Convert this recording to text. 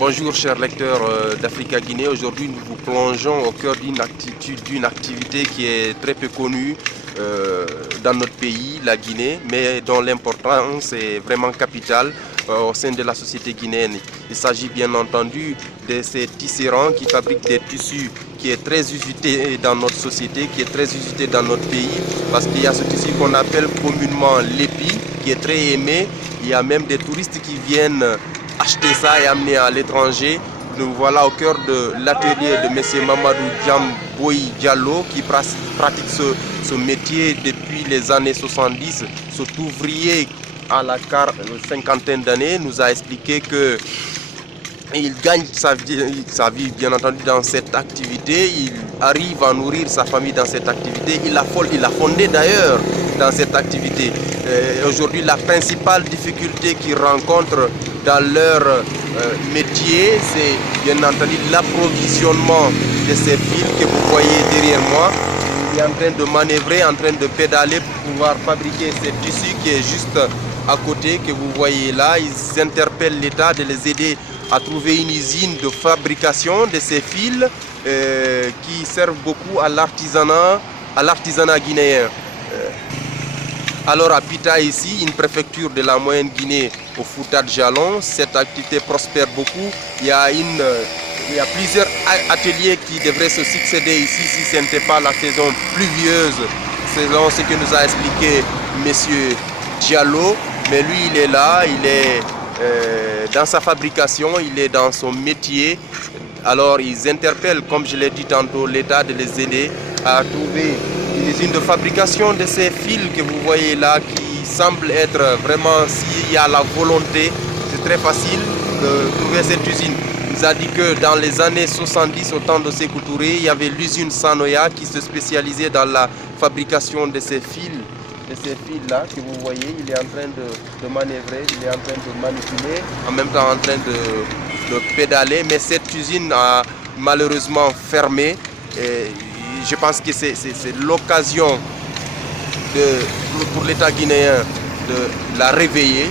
Bonjour chers lecteurs d'Africa Guinée. Aujourd'hui nous vous plongeons au cœur d'une activité qui est très peu connue dans notre pays, la Guinée, mais dont l'importance est vraiment capitale au sein de la société guinéenne. Il s'agit bien entendu de ces tisserands qui fabriquent des tissus qui est très usité dans notre société, qui est très usité dans notre pays, parce qu'il y a ce tissu qu'on appelle communément l'épi, qui est très aimé. Il y a même des touristes qui viennent acheter ça et amener à l'étranger. Nous voilà au cœur de l'atelier de M. Mamadou Diamboy Diallo qui pratique ce métier depuis les années 70. Cet ouvrier à la cinquantaine d'années nous a expliqué que il gagne sa vie bien entendu dans cette activité, il arrive à nourrir sa famille dans cette activité, il a fondé d'ailleurs dans cette activité. Aujourd'hui, la principale difficulté qu'ils rencontrent dans leur métier, c'est bien entendu l'approvisionnement de ces fils que vous voyez derrière moi. Il est en train de manœuvrer, en train de pédaler pour pouvoir fabriquer ces tissus qui est juste à côté, que vous voyez là. Ils interpellent l'État de les aider à trouver une usine de fabrication de ces fils qui servent beaucoup à l'artisanat guinéen. Alors à Pita ici, une préfecture de la Moyenne Guinée au Fouta Djallon, cette activité prospère beaucoup. Il y a plusieurs ateliers qui devraient se succéder ici si ce n'était pas la saison pluvieuse, selon ce que nous a expliqué M. Diallo. Mais lui, il est là, il est dans sa fabrication, il est dans son métier. Alors ils interpellent, comme je l'ai dit tantôt, l'État de les aider à trouver une usine de fabrication de ces fils que vous voyez là, qui semble être vraiment, s'il y a la volonté, c'est très facile de trouver cette usine. Il nous a dit que dans les années 70, au temps de Sékou Touré, il y avait l'usine Sanoya qui se spécialisait dans la fabrication de ces fils. De ces fils-là que vous voyez, il est en train de manœuvrer, il est en train de manipuler, en même temps en train de pédaler. Mais cette usine a malheureusement fermé. Et je pense que c'est l'occasion pour l'État guinéen de la réveiller.